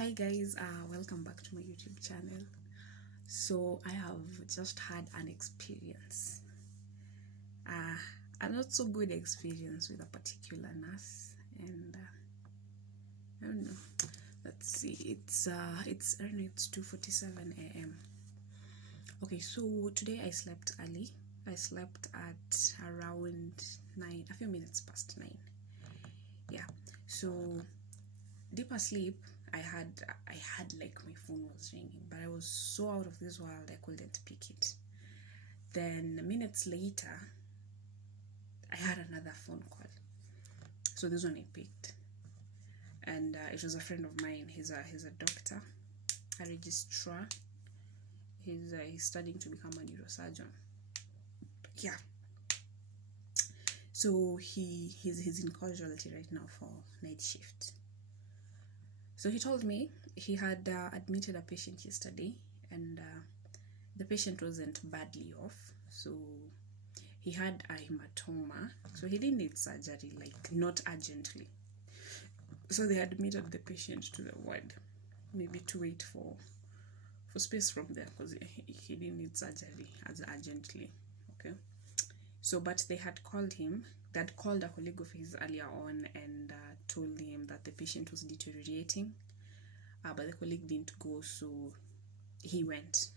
Hi guys, welcome back to my YouTube channel. So I have just had an experience, a not so good experience with a particular nurse, and I don't know. Let's see, it's I don't know, it's 2:47 a.m. Okay, so today I slept early. I slept at around 9, a few minutes past 9. Yeah, so deep asleep. I had like my phone was ringing, but I was so out of this world I couldn't pick it. Then minutes later, I had another phone call. So this one I picked, and it was a friend of mine. He's a doctor, a registrar. He's studying to become a neurosurgeon. Yeah. So he's in casualty right now for night shift. So he told me he had admitted a patient yesterday, and the patient wasn't badly off. So he had a hematoma, so he didn't need surgery, like not urgently. So they admitted the patient to the ward, maybe to wait for space from there, because he didn't need surgery as urgently. Okay. So but they had called him. They had called a colleague of his earlier on and told him that the patient was deteriorating, but the colleague didn't go, so he went.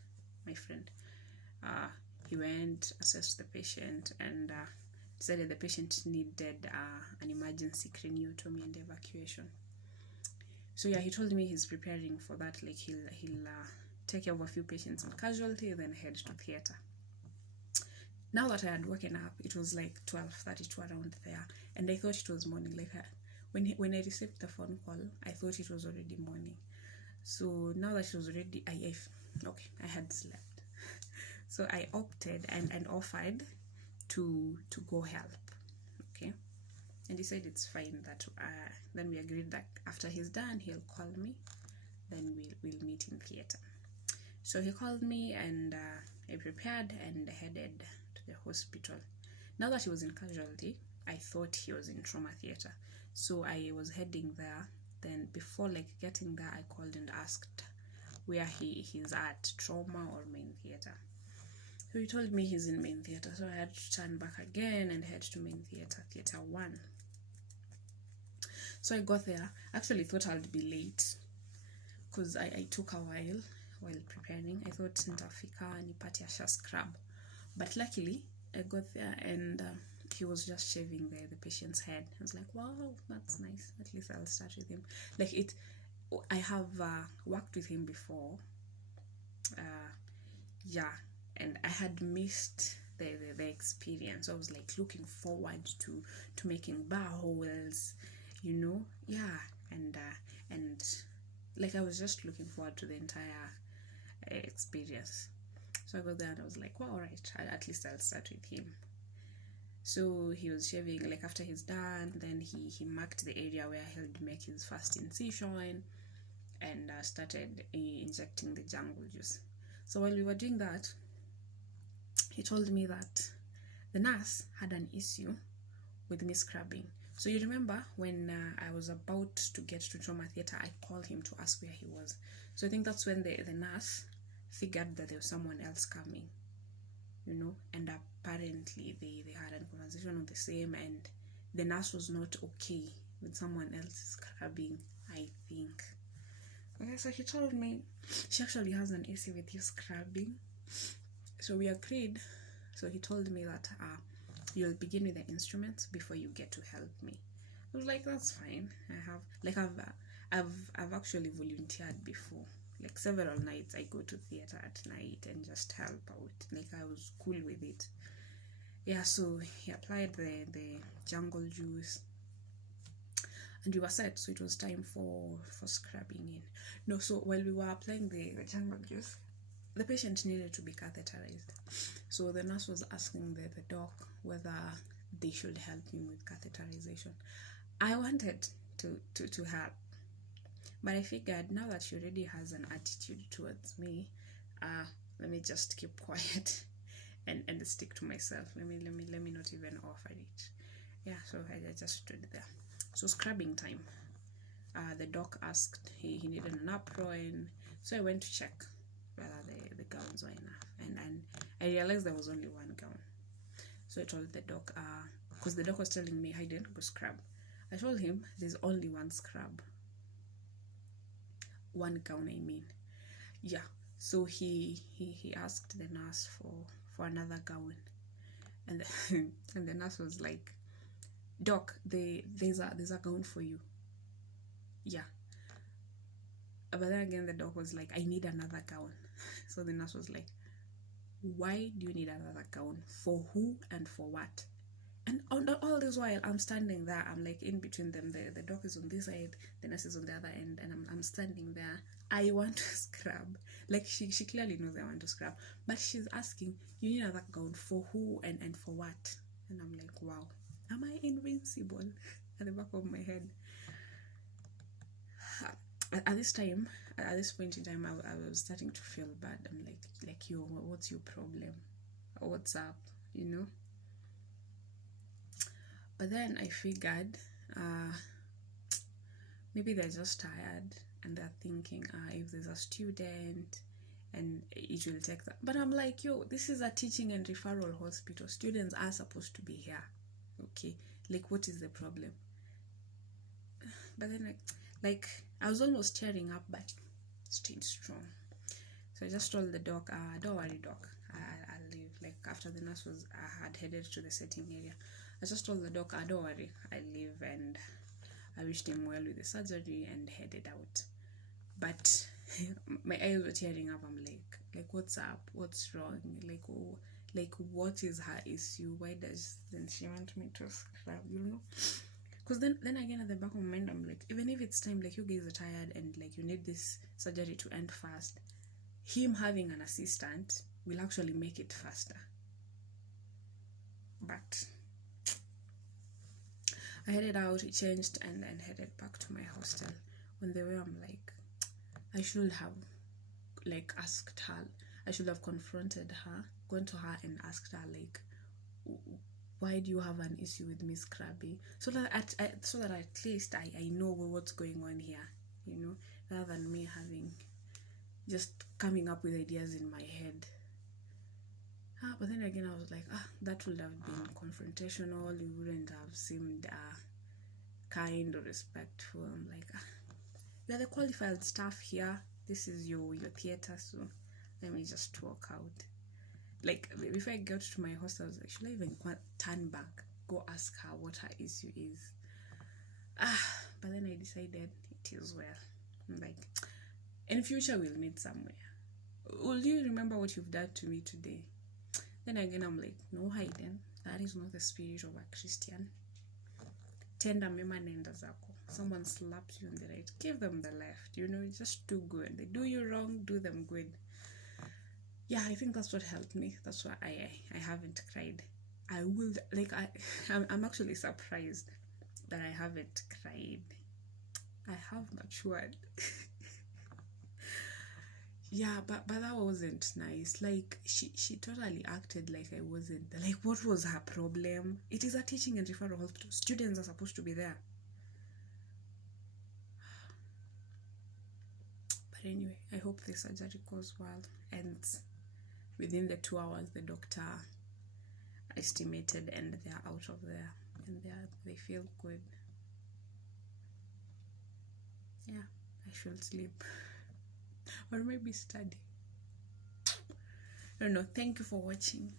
My friend, he went, assessed the patient, and decided the patient needed an emergency craniotomy and evacuation. So yeah, he told me he's preparing for that. Like he'll take care of a few patients in casualty, then head to theater. Now that I had woken up, it was like 12:32 around there, and I thought it was morning. Like when I received the phone call, I thought it was already morning. So now that it was already, I had slept. So I opted and offered to go help. Okay, and he said it's fine. That then we agreed that after he's done, he'll call me. Then we'll meet in theater. So he called me, and I prepared and headed to the hospital. Now that he was in casualty, I thought he was in trauma theater. So I was heading there. Then before getting there, I called and asked where he's at, trauma or main theater. So he told me he's in main theater. So I had to turn back again and head to main theater, theater 1. So I got there. Actually thought I'd be late because I took a while preparing. I thought nitafika nipate asha scrub, but luckily I got there and he was just shaving the patient's head. I was like, wow, that's nice. At least I'll start with him. I have worked with him before. And I had missed the experience. So I was like looking forward to making bar holes, and like I was just looking forward to the entire experience. So I got there and I was like, well, all right, at least I'll start with him. So he was shaving. Like after he's done, then he marked the area where he'll make his first incision and started injecting the jungle juice. So while we were doing that, he told me that the nurse had an issue with me scrubbing. So you remember when I was about to get to trauma theater, I called him to ask where he was. So I think that's when the nurse figured that there was someone else coming, and apparently they had a conversation on the same, and the nurse was not okay with someone else scrubbing, I think. Okay, so he told me she actually has an issue with you scrubbing. So we agreed. So he told me that you'll begin with the instruments before you get to help me. I was like, that's fine. I've actually volunteered before. Like several nights I go to theater at night and just help out. Like I was cool with it. Yeah, so he applied the jungle juice and we were set. So it was time for scrubbing in. No, so while we were applying the jungle juice, the patient needed to be catheterized. So the nurse was asking the doc whether they should help him with catheterization. I wanted to help, but I figured now that she already has an attitude towards me, let me just keep quiet and stick to myself. Let me not even offer it. Yeah, so I just stood there. So scrubbing time. the doc asked he needed an apron, so I went to check whether the gowns were enough, and I realized there was only one gown. So I told the doc, because the doc was telling me, Hayden, go scrub. I told him there's only one scrub, one gown, I mean. Yeah. So he asked the nurse for another gown, and and the nurse was like, Doc, there's a gown for you. Yeah. But then again, the doc was like, I need another gown. So the nurse was like, why do you need another gown? For who and for what? And all this while, I'm standing there. I'm like in between them. The doc is on this side, the nurse is on the other end, and I'm standing there. I want to scrub. Like, she clearly knows I want to scrub. But she's asking, you need another gown for who and for what? And I'm like, wow. Am I invincible? At the back of my head. At this point in time, I was starting to feel bad. I'm like, yo, what's your problem? What's up? You know? But then I figured, maybe they're just tired and they're thinking, if there's a student and it will take that. But I'm like, yo, this is a teaching and referral hospital. Students are supposed to be here. Okay, like, what is the problem? But then I was almost tearing up, but stayed strong. So I just told the doc, don't worry, doc, I'll leave. Like, after the nurse had headed to the setting area, I just told the doc, don't worry, I'll leave, and I wished him well with the surgery and headed out. But my eyes were tearing up. I'm like, what's up? What's wrong? Like, what is her issue? Why doesn't she want me to scrub, you know? Because then again, at the back of my mind, I'm like, even if it's time, like, you guys are tired and like you need this surgery to end fast, him having an assistant will actually make it faster. But I headed out, changed, and then headed back to my hostel. On the way, I'm like, I should have like asked her. I should have confronted her, gone to her and asked her, like, why do you have an issue with me scrubbing? So that at least I know what's going on here, you know, rather than me having just coming up with ideas in my head. But then again, I was like, that would have been confrontational. You wouldn't have seemed kind or respectful. I'm like, you're the qualified staff here. This is your theater, so let me just walk out. Like, before I got to my hostel, I was like, should I even turn back, go ask her what her issue is? But then I decided it is well. I'm like, in future we'll meet somewhere. Will you remember what you've done to me today? Then again, I'm like, no, Hayden, that is not the spirit of a Christian. Tenda mema nenda zako. Someone slaps you on the right, give them the left. You know, just do good. They do you wrong, do them good. Yeah, I think that's what helped me. That's why I haven't cried. I will, like, I'm actually surprised that I haven't cried. I have matured. Yeah, but that wasn't nice. Like, she totally acted like I wasn't. Like, what was her problem? It is a teaching and referral hospital. Students are supposed to be there. But anyway, I hope the surgery goes well. And within the 2 hours, the doctor estimated, and they're out of there. And they feel good. Yeah, I should sleep. Or maybe study. I don't know. Thank you for watching.